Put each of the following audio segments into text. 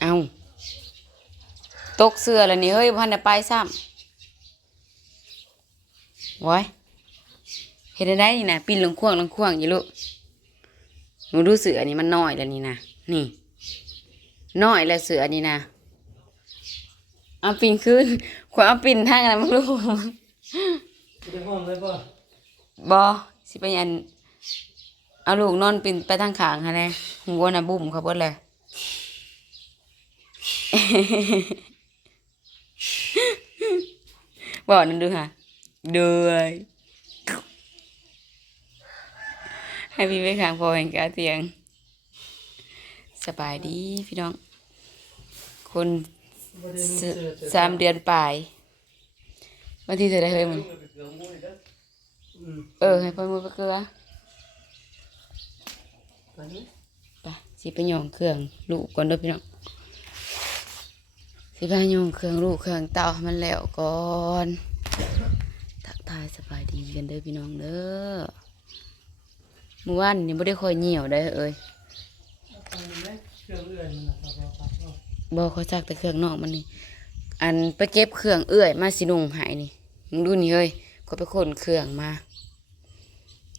เอาตกเสื้อแล้วนี่เฮ้ยพันจะไปซ้ำไว้เห็นได้นี่นะปีนลงควงลงควงอยู่ลูกหนูดูเสือนี่มันน้อยแล้วนี่นะนี่น้อยแล้วเสือนี่นะเอาปีนขึ้นขวาเอาปีนทางอะไรไม่รู้จะห้องลยป่ะบอสิไปยันเอาลูกนอนปีนไปทางขางค่ะแน่หัวน่ะบุ่มเขาเบิดเลย บอกนั่นดูค่ะเดือยให้พี่ไปขางพอแห่งกาเตียง สบายดีพี่น้อง คนบ่ได้สมีเสื้อแต่สามเดือนปลาย วันที่เธอได้เฮ้ยมันอืมเออ ให้พ่อมือไปเกลือไปนี่ไปสิไปหย่องเครื่องลูกก่อนเด้อพี่น้อง สิไปหย่องเครื่องลูกเครื่องเต่ามันแล้วก่อนทักทายสบายดีกันเด้อพี่น้องเด้อเมื่อวานนี่ไม่ได้คอยเหนียวได้เอ้ยบเอาไปเอากเขาซักแต่เครื่องนอกมันนี่อันไปเก็บเครื่องเอื้อยมาสินุ่งหายนี่มึงดูนี่เฮ้ยก็ไปขนเครื่องมา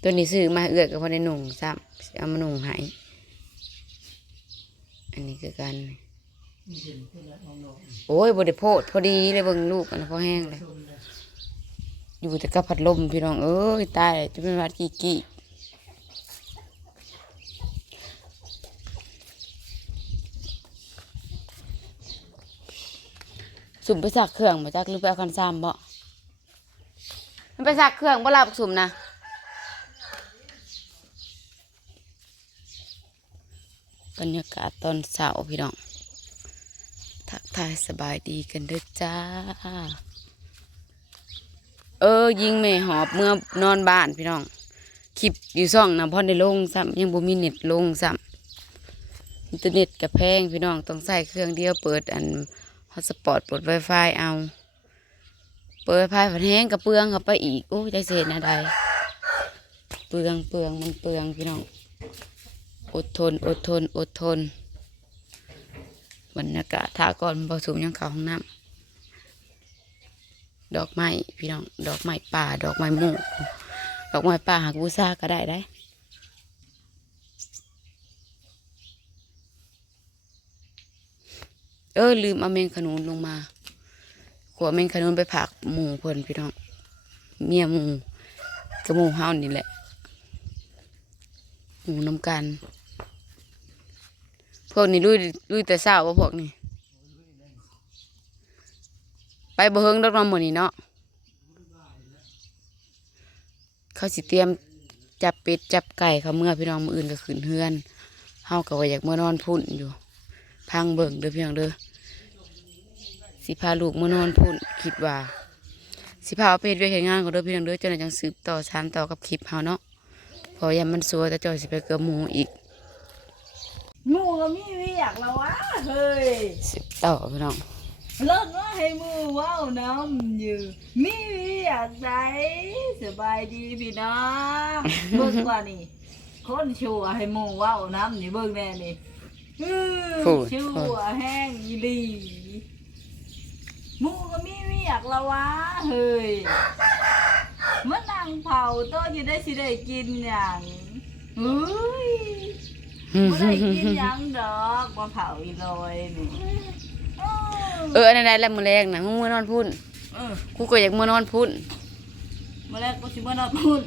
ตัวนี้ซื้อมาเอื้อยก็พอได้นุ่งซ้ำเอามาหนุ่งหายอันนี้คือกัน โอ้ยบไดิโพดพอดีเลยเบิ่งลูกอันนนพอแห้งเลย อยู่แต่กับพัดลมพี่น้องเอ้ยตายเลยจะเป็นวัดกี่กี่สุ่มไปสักเครื่องมาจากหรือไปเอาคันซ้ำบ่มันไปสักเครื่องบ่ลาบสุ่มนะบรรยากาศตอนเช้าพี่น้อง ทักทายสบายดีกันเด้อจ้า เออ ยิงแม่หอบเมื่อนอนบ้านพี่น้อง คลิปอยู่ซ่องนะพ่อได้ลงซ้ำยังบ่มีเน็ตลงซ้ำอินเทอร์เน็ตกับแพงพี่น้องต้องใส่เครื่องเดียวเปิดอันฮอตสปอตเปิดไวไฟเอา เปิดไวไฟผัดแห้งกับเปลืองเข้าไปอีก โอ้ยได้เศษนะใดเปลืองเปลืองมันเปลืองพี่น้อง อดทน อดทน อดทน บรรยากาศท่าก่อนผสมยังเขาห้องน้ำดอกไม้พี่น้องดอกไม้ป่า ดอกไม้หมูดอกไม้ป่าหากบูซาก็ได้ได้เออลืมเอาเมงขนุนลงมาขวเมงขนุนไปผักหมูเพิ่นพี่น้องเมียหมูกับหมูเฮานี่แหละหมูน้ำกัน วกนี้ลุยลุยแต่เช้าว่าพวกนี้ ไปบ่เฮิงดอกน้ำหมดนี่เนาะเขาสิเตรียมจับเป็ดจับไก่เขาเมื่อพี่น้องมืออื่นก็ขึ้นเฮือนเฮาก็ว่าอยากเมื่อนอนพุ่นอยู่ พังเบิ่งเด้อพี่น้องเด้อสิพาลูกเมื่อนอนพุ่นคิดว่า สิพาเอาไปเฮ็ดเวียกเฮ็ดงานของเด้อพี่น้องเด้อจนจังสืบต่อชันต่อกับคลิปเฮาเนาะพอยามมันสวยแต่จอยสิไปเกือบหมูอีก หมูก็มีเวียกแล้ววะเฮ้ยสิบต่อพี่น้องเลิกว่าให้มือว้าวน้ำอยู่มีเวียกใจสบายดีพี่น้องเบิ่งว่านี่คนชัวให้หมูว้าวน้ำนี่เบิ่งแน่นี่อื้อพูดชัวแห้งอีหลีหมูก็มีเวียกแล้ววะเฮ้ยมันนั่งเผาโตัวอยู่ได้สิได้กินอย่างเฮ้ย บ่ได้กินหยังดอกมาเผาอีลอยนี่เอออันนั้นได้แล้วมื้อแรกนะมึงมื้อนอนพุ่นเออกูก็อยากมื้อนอนพุ่นมาแรกก็สิบ่นอนพูด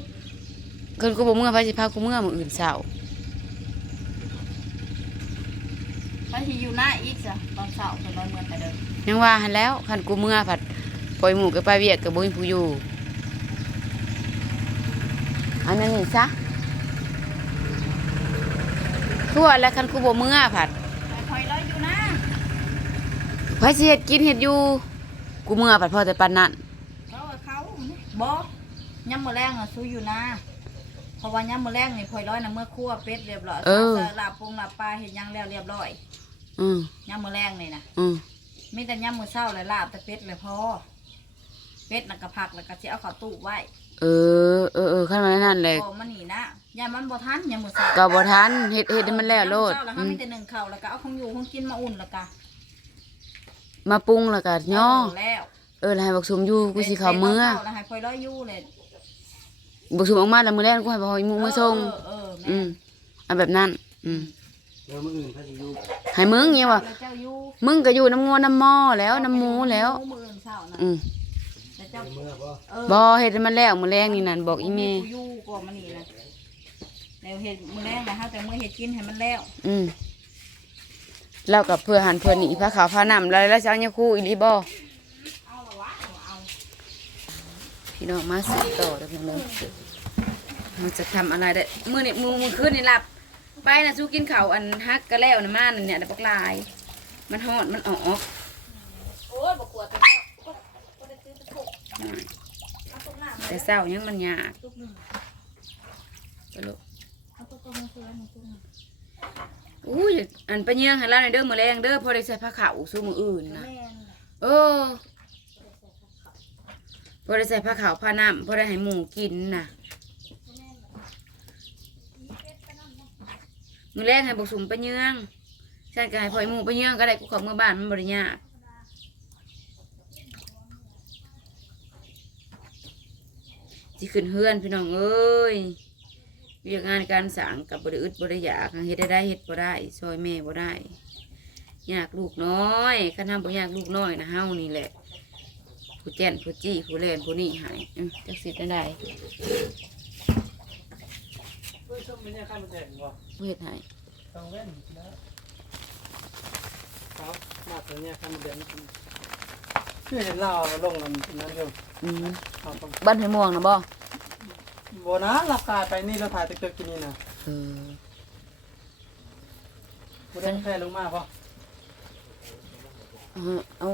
เกินกูบ่เมื่อไปสิพากูเมื่อมื้ออื่นเช้าไปสิอยู่หน้าอีกจ้ะตอนเช้าเพิ่นนอนเมื่อแต่เดิมยังว่าหันแล้วคันกูเมื่อผัดปล่อยหมูก็ไปเวียกก็บ่มีผู้อยู่อันนั้นนี่ซะ ทั่วแล้วคันกูบ่เมื่อผัดไปคอยรออยู่นะไผสิเฮ็ดกินเฮ็ดอยู่ กูเมื่อผัดพอแต่ปานนั้นเขาว่าเขาบ่ยามมื้อแรงอะสู้อยู่นะเพราะว่ายามมื้อแรงนี่คอยร้อยน่ะเมื่อครัวเป็ดเรียบร้อยเออสลาบปรุงลาบปลาเฮ็ดหยังแล้วเรียบร้อย อืมยามมื้อแรงนี่นะอืมมีแต่ยามมื้อเช้าแล้วลาบแต่เป็ดเลยพอเป็ดน่ะก็พักแล้วก็สิเอาเข้าตู้ไว้ เออเออเออคันว่านั่นแหละพอมันนี่นะ ยามันบ่ทันยามมื้อเช้าก็บ่ทันเฮ็ดเฮ็ดให้มันแล้วโลดยามมื้อเช้าแล้วอืเฮามมีแต่หนึ่งข้าวแล้วก็เอาของอยู่ของกินมาอุ่นแล้วก็มาปรุงแล้วก็ย่อเแล้วเออแล้วให้บักซุมอยู่กูสิเข้าเมื่อแล้วให้พลอยร้อยอยู่เลยบักซุมออกมาแล้วมื้อแรกกูให้บ่ฮอยมุงมาส่ง เออเออแม่อืมเอาแบบนั้น อืมเดี๋ยวมื้ออื่นเขาสิอยู่ให้มึงเนี่ยว่ะแล้วเจ้าอยู่มึงก็อยู่น้ำงัวน้ำหม้อแล้วน้ำหมูแล้วหมูมื้ออื่นเช้านะอืมแล้วเจ้าเมื่อบ่เออบ่เฮ็ดให้มันแล้วมื้อแรงนี่นั่นบอกอีแม่กูอยู่ก่อนมันนี่นะ วเฮ็ดมื้อแรกนะฮะแต่มื้อเฮ็ดกินให้มันแล้วอืมแล้วกับเพื่อหันเพื่อหนีพระขาวพระนำแล้วแล้วจะเอาเนี่ยคู่อีหลีบอพี่น้องมาสืบต่อเด้อพี่น้องมันจะทำอะไรได้มื้อนี่มือมื้อคืนนี่หลับ ไปนะสู้กินเข้าอันฮักกระแล้วนะม่านั่นเนี่ยด้บักลาย มันฮอดมันออกโอ้ยบกวแต่ก็ได้ซื้อไปถูกเอาตุ๊กหน้ามาแต่เศร้ายังมันยากไปลูก เอาตุ๊กมาซื้ออันนี้ตุ๊กหนึ่ง อุ้ยอันไปเยี่ยงให้เราในอยเด้อมื้อแรงเด้อพอได้ใส่ผ้าขาวสู้มื้ออื่นนะแม่นเออพอได้ใส่ผ้าขาวผ้าน้ำพอได้ให้หมูกินน่ะมื้อแรงให้บุกสุ่มไปเยื่องฉันก็ให้พ่อยหมูไปเยื่องก็ได้กูเขอเมื่อบ้านมันบริยากสิขึ้นเฮือนพี่น้องเอ้ย เวียกงานการสร้างกับบริอึดบริยากเฮ็ดได้ได้เฮ็ดบ่ได้ซอยแม่บ่ได้อยากลูกน้อยคันทำบ่อยากลูกน้อยนะเฮานี่แหละ ผู้แจ้นผู้จี้ผู้เล่นผู้นี่ใหายจักสิได้ได้เพื่อช่วงนี้ข้ามแดงบ่ผู้เฮ็ดให้ต้องเว้นนะครับมาตัวเนี้ยข้ามแดงคือเห็นเราลงนั้นนั้นอยู่อืมเอาต้องบ้านห้วยม่วงนะบ่ บ่นะรับกายไปนี่เราถ่ายตึกๆกินนี่นะเออบ่ได้แค่ลงมาบ่เอาเอา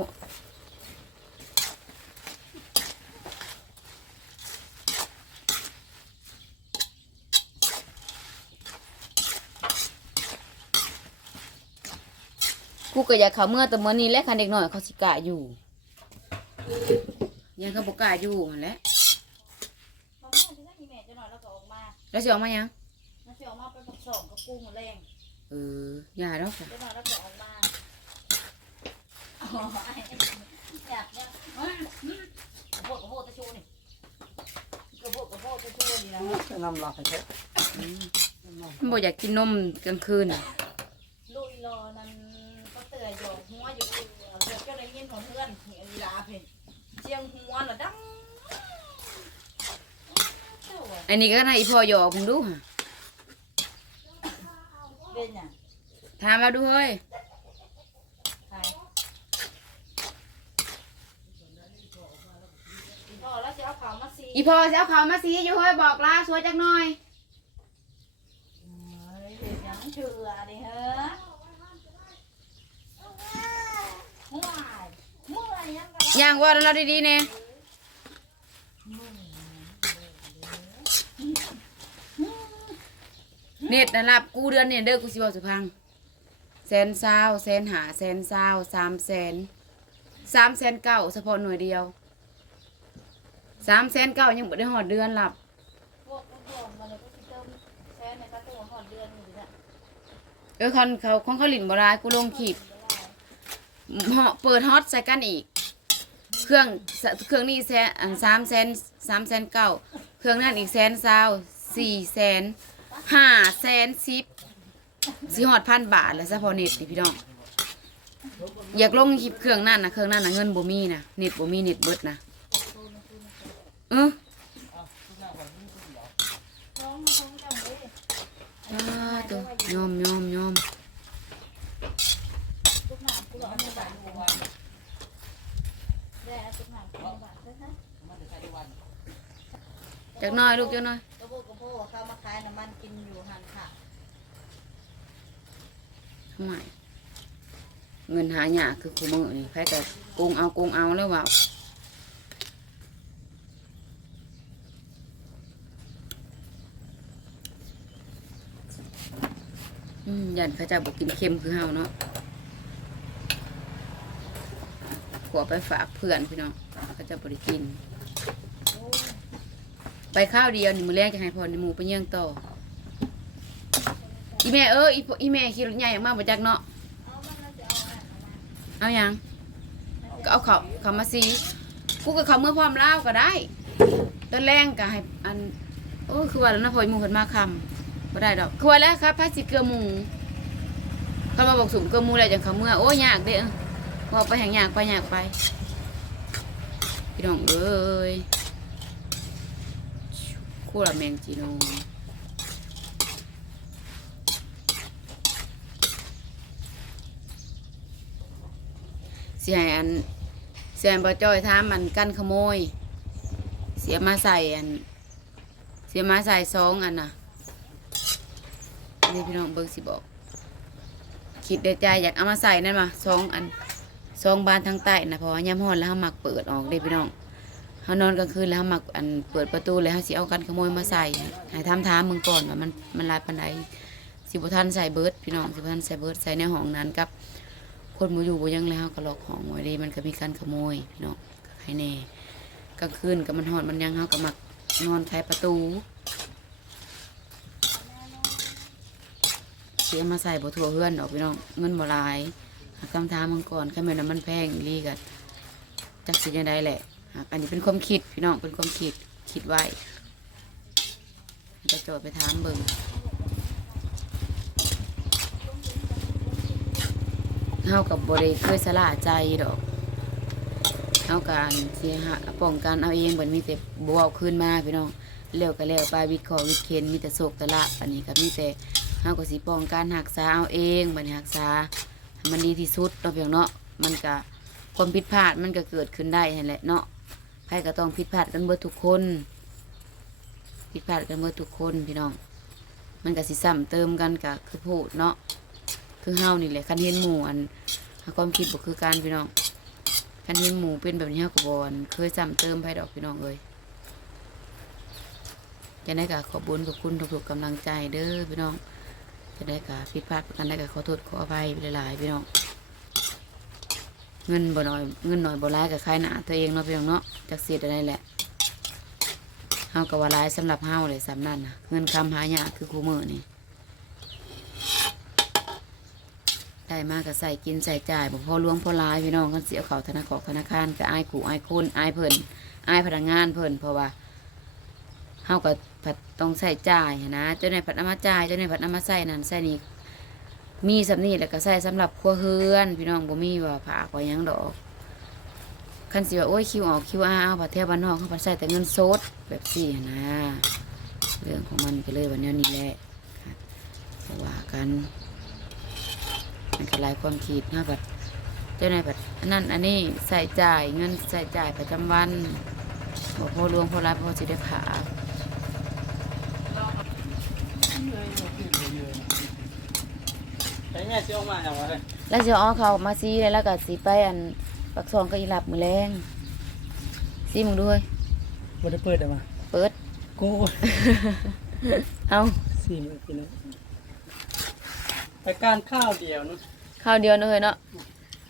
กูก็อยากเขาเมื่อแต่เมื่อนี้แหละคันเด็กน้อยเขาสิกล้าอยู่ ยังเขาบอกกล้าอยู่หั่นแหละพอแม่ที่นั่นมี แม่จะหน่อยแล้วก็ออกมาแล้วสิออกมายังแล้วสิออกมาไปปักสองกับปูหมดแรงเอออย่าแล้วค่ะจะหน่อยแล้วก็ออกมาอ๋อไอ้อยากเนี่ยเอ้ยอืมกระโปดกระโปดตะชูนี่กระโปดกระโปดตะชูนี่นะจะนำหลักให้แท้มันบอกอยากกินนมกลางคืนน่ะลุยรอนั้นก็เตือนอยู่หัวอยู่เดี๋ยวเจ้าได้ยินของเพื่อนเห็นเวลาเพ่นเชียงหัวเหรอดังเจ้า อะอันนี้ก็น่าอีพอหยอกมึงดูค่ะเป็นอย่างถามมาดูเฮ้ยใครพ่อแล้วจะเอาเขามาซีอีพอจะเอาเขาวมาซีอยู่เฮ้ยบอกลาสวยจักหน่อยเฮ้ยเด็กยังเชื่อดิเฮ้อห่วยเมื่อยยังกันย่างว่าเราดีๆเนี่ย เน็ตนะรับกูเดือนเนี่ยเด้อกูสิบอกสุพังแสนเศร้าแสนหาแสนเศร้าสามแสนสามแสนเก้าเฉพาะหน่วยเดียวสามแสนเก้ายังบ่ได้หอดเดือนหลับพวกพวกมันเลยก็สิเติมแค่ในกระตุ้นหอดเดือนอยู่เนี่ยเออคันเขาของเขาหลินบรายกูลงขีบเหาะเปิดฮอตใส่กันอีก เครื่องเครื่องนี้แสนสามแสนสามแสนเก้าเครื่องนั้นอีกแสนเศร้าสี่แสน ห้าแสนสิบสิฮอดพันบาทแล้วซะพอเน็ตนี่พี่น้องอยากลงคลิปเครื่องนั่นนะเครื่องนั่นนะเงินบ่มีนะเน็ตบ่มีเน็ตเบิดนะเออร้องมาคงจำเลยอ้าตัวยอมยอมยอมทุกหนามกูหลอกไม่บาดได้ทุกหนามกูบาดใช่ไหมจักหน้อยลูกจักน้อย เข้ามาขายน้ำมันกินอยู่หันค่ะทำไมเงินหายากคือคูมือนี่ใครแต่โกงเอาโกงเอาแล้วว่าอืมยันเขาเจะบอกกินเค็มคือเฮาเนาะขวไปฝากเพื่อนพี่น้องเขาเจะบริกิน ไปข้าวเดียวนี่มือแรกจะให้พอในหมูไปเยี่ยงต่ออีแม่เอออีพวกอีแม่ขี่รถใหญ่ออกมาบ่จักเนาะเอาหยังก็เอาเขาเขามาซีกูกับเขาเมื่อพร้อมลาวก็ได้ตอนแรงก็ให้อันโอ้คือว่าแล้วนะพอยหมูเพิ่นมาคำบ่ได้ดอกคือว่าแล้วครับพาสิเกลือหมูเขามาบอกสุ่มเกลือหมูแล้วจังเขาเมื่อโอ้ยากเด้อว่าไปแห่งยากไปยากไปพี่น้องเอ้ย คู่ละแมงจีโนเสียอันเสียอันบ่จ้อยถามันกั้นขโมย เสียมาใส่อัน เสียมาใส่ซองอันน่ะนี่พี่น้องเบิ่งสิบอกคิดในใจอยากเอามาใส่นั่นมาซองอันซองบานทางใต้นะเพราะว่ายามฮ้อนแล้วเฮามักเปิดออกเด้พี่น้อง เฮานอนกลางคืนแล้วเฮามักอันเปิดประตูแล้วเฮาสิเอากันขโมยมาใส่ให้ถามถามมึงก่อนว่ามันมันลายปานใดสิบ่ทันใส่เบิร์ดพี่น้องสิบ่ทันใส่เบิร์ดใส่ในห้องนั้นกับ คนมาอยู่บ่ยังแล้วก็หลอกของไว้ดีมันก็มีการขโมยพี่น้องให้แน่กลางคืนก็มันหอดมันยังเฮาก็มักนอนไขประตูเสียมาใส่บทัวเฮือนดอกพี่น้องเงินบ่ลายคำถามมันก่อนแค่แม่นำมันแพงอีหลีกันจักสิยังไดแหละ อันนี้เป็นความคิดพี่น้องเป็นความคิดคิดไว้จะโจอดไปถามเบิ่งเฮากับบริเคยสละใจดอกเฮาการที่หาป้องกันเอาเองบัดมีแต่บวาขึ้นมาพี่น้องเร็วก็เร็วไปวิดคอวิดเคนมีแต่โศกแต่ละอันนี้ก็มีแต่เฮาก็สิป้องกันรักษาเอาเองบัดนี้รักษามันดีที่สุดเนาะพี่น้องเนาะมันก็ความผิดพลาดมันก็เกิดขึ้นได้นั่นแหละเนาะ ใครก็ต้องผิดพลาดกันเบิดทุกคน ผิดพลาดกันเบิดทุกคนพี่น้อง มันก็สิซ้ำเติมกันก็คือพูดเนาะ คือเฮานี่แหละคันเห็นหมูอันความคิดบ่คือการพี่น้องคันเห็นหมูเป็นแบบนี้เฮาก็บ่อนเคยซ้ำเติมไผดอกพี่น้องเอ้ยจะได้ก็ขอบุญขอบคุณทุกๆกำลังใจเด้อพี่น้องจะได้ก็ผิดพลาดประกันได้ก็ขอโทษขออภัยหลายๆพี่น้อง เงินบ่น้อยเงินน้อยบ่หลายก็คล้ายหนาตัวเองเนาะพี่น้องเนาะจักเสียดอะไรแหละเฮาก็ว่าหลายสำหรับเฮาเลยสำนั่นนะเงินคำหายากคือคู่มือนี่ได้มากก็ใส่กินใส่จ่ายบ่พอหลวงพอหลายพี่น้องกันเสียเขาธนาคารธนาคารก็อายขู่อายคนอายเพิ่นอายพนักงานเพิ่นเพราะว่าเฮาก็ผัดต้องใส่จ่ายนะเจ้าในายผัดเอามาจ่ายเจ้าในายผัดเอามาใส่นั่นใส่นี่ มีสำนี้แล้วก็ใส่สำหรับครัวเฮือน พี่น้องบ่มีว่าผ่ากว่ายังดอกคันสิว่าโอ้ยคิวออกคิวอาเอาผัดเที่ยวบ้านนอกเขาผัดใส่แต่เงินสดแบบสี่นะเรื่องของมันก็เลยวันนี้นี่แหละค่ะว่ากันมันก็หลายความคิดนะแบบเจ้านายแบบนนั้นอันนี้ใส่จ่ายเงินใส่จ่ายประจำวันบอกพอหลวงพอรับพอสิได้ขา แม่สิออกมาเอาไว้เลยแล้วจะเอาเขามาซีเลยแล้วก็สีไปอันปักซองก็อีหลับมือแรงซีมึงด้วยบ่ได้เปิดได้มาเปิดกูเอาสี่มื้อกินเลยไปการข้าวเดียวนึงข้าวเดียวเนยเนาะ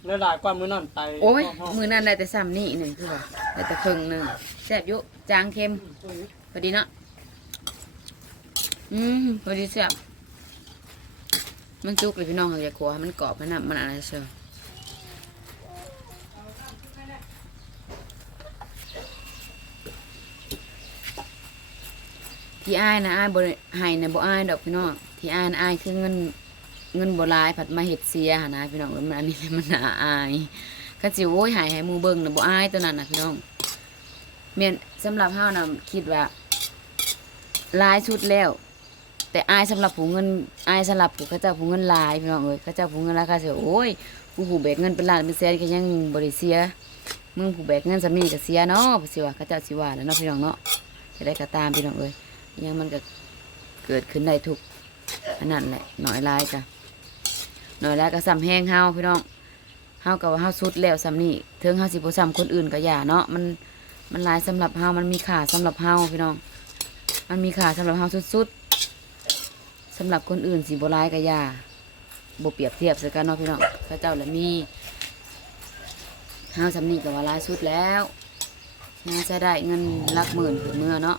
แล้วหลายกว่ามื้อนั้นไปโอ้ยห้องมือนั่นได้แต่ซ้ำนี่หนึ่งคือว่าได้แต่ครึ่งหนึ่งแซ่บอยุจางเค็มพอดีเนาะอืมพอดีแซ่บ มันจุกเลยพี่น้องเขาจะกลัวมันกรอบมันน่ะมันอะไรเชียวที่อ้ายนะอ้ายบ่ได้ให้นะบ่อ้ายดอกพี่น้องที่อ้ายนะอ้ายคือเงินเงินบ่ลายผัดมาเฮ็ดเสียหนะพี่น้องมันอันนี้มันน่าอายก็สิโอ้ยห้ให้หมู่เบิ่งนะบ่อายตัวนั้นนะพี่น้องแม่นสำหรับเฮาน่ะคิดว่าลายชุดแล้ว แต่อายสำหรับผู้เงินอายสำหรับผู้เขาเจ้าผู้เงินหลายพี่น้องเอ้ยเขาเจ้าผู้เงินหลาเสิว่าโอ้ยกูผู้แบกเงินเป็นล้านเป็นแสนก็ยังบ่ได้เสียมึงผู้แบกเงินซำนีก็เสียเนาะสิว่าเขาเจ้าสิว่าแล้วเนาะพี่น้องเนาะจะได้ก็ตามพี่น้องเอ้ยยังมันก็เกิดขึ้นได้ทุกอันนั้นแหละหน่อยลายจ้ะหน่อยลายก็ซ้ำแห้งเฮาพี่น้องเฮากับว่าเฮาสุดแล้วซ้ำนี่ถึงเฮาสิบ่ซ้ำคนอื่นก็อย่าเนาะมันมันหลายสำหรับเฮามันมีค่าสำหรับเฮาพี่น้อง มันมีค่าสำหรับเฮาสุดๆ สำหรับคนอื่นสิบ่หลายก็อย่าบ่เปรียบเทียบใส่กันเนาะพี่น้องพระเจ้าละมีเฮาซ้ำนี่ก็ว่าหลายสุดแล้วน่าจะได้เงินหลักหมื่นถึงเมื่อเนาะ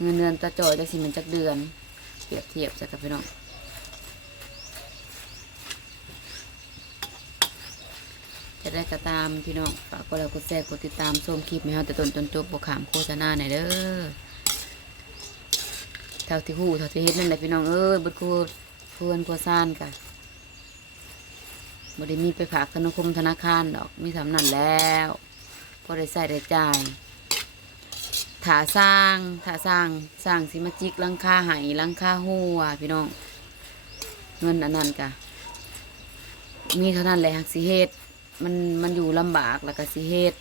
เงินเดือนตะจอยจักสิมันจักเดือน เปรียบเทียบสักกับพี่น้องจะได้กระตามพี่น้องฝากกดไลค์กดแชร์กดติดตามชมคลิปให้เฮาแต่ตนจนจบบวขามโฆษณาหน่อยเด้อ เท่าที่หูเท่าที่เฮ็ดนั่นแหละพี่น้องเอ้ยบุดคูเพื่อนกัวซ่านกะบ่ได้มีไปฝากธนาคมธนาคารดอกมีสำนันแล้วพอได้ใส่ได้จ่ายถาสร้างถาสร้างสร้างสิมาจิกลังคาไหายลังคาหัวพี่น้อง เงินอันนั้นกะมีเท่านั้นแหละสิเฮ็ดมันมันอยู่ลำบากแล้วก็สิเฮ็ด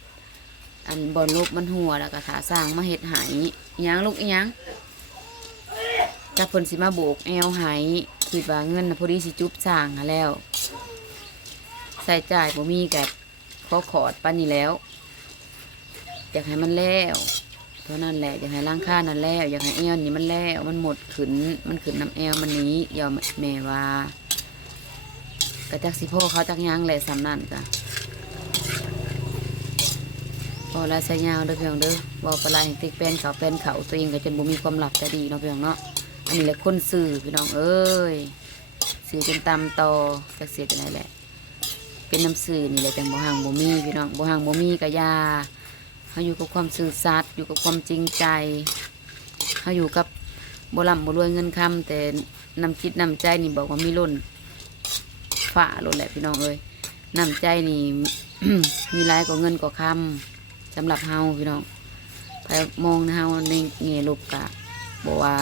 อันบอลลบมันหัวแล้วก็ถาสร้างมาเฮ็ดไหายยังลูกยัง ถ้าเพิ่นสิมาโบกแอวหายคิดว่าเงินนะพอดีสิจุบสร้างหาแล้ว ใส่จ่ายบ่มีกับพอขอดปานนี้แล้ว อยากให้มันแล้วเท่านั้นแหละอยากให้ร่างค่านั้นแล้ว อยากให้เอวนี่มันแล้วมันหมดขืนมันขืนน้ำเอวมันนี้ยอมแม่ว่ากระจักสิพ่อเขาจักยังแหละสำนั่นกะพอแล้วใส่ยาวเด้อเพียงเด้อบอกปลาไหลติ๊กเป็นเขาเป็นเขาตัวเองก็จนบ่มีความหลับจะดีเนาะเพียงเนาะ อันนี้แหละคนสื่อพี่น้องเอ้ยสื่อจนตำต่อจักเสียจังไดแหละ เป็นน้ำสื่อนี่แหละจังบ่ห่างบ่มีพี่น้องบ่ห่างบ่มีกะยาเขาอยู่กับความซื่อสัตย์อยู่กับความจริงใจเขาอยู่กับบ่ลำบ่รวยเงินคำแต่นำคิดนำใจนี่บอกว่ามีล้นฝ่าล้นแหละพี่น้องเอ้ยนำใจนี่ มีหลายกว่าเงินกว่าคำสำหรับเฮาพี่น้องไปมองเฮาในแง่ลบกะบ่ว่า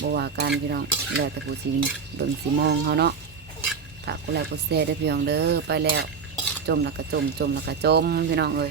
บว่ากันพี่น้องแล้วแต่ผู้สิเบิ่งสีมองเขาเนาะฝากกดไลค์กดแซ่ได้พี่น้องเด้อไปแล้ว จมแล้วก็จมจมแล้วก็จมพี่น้องเลย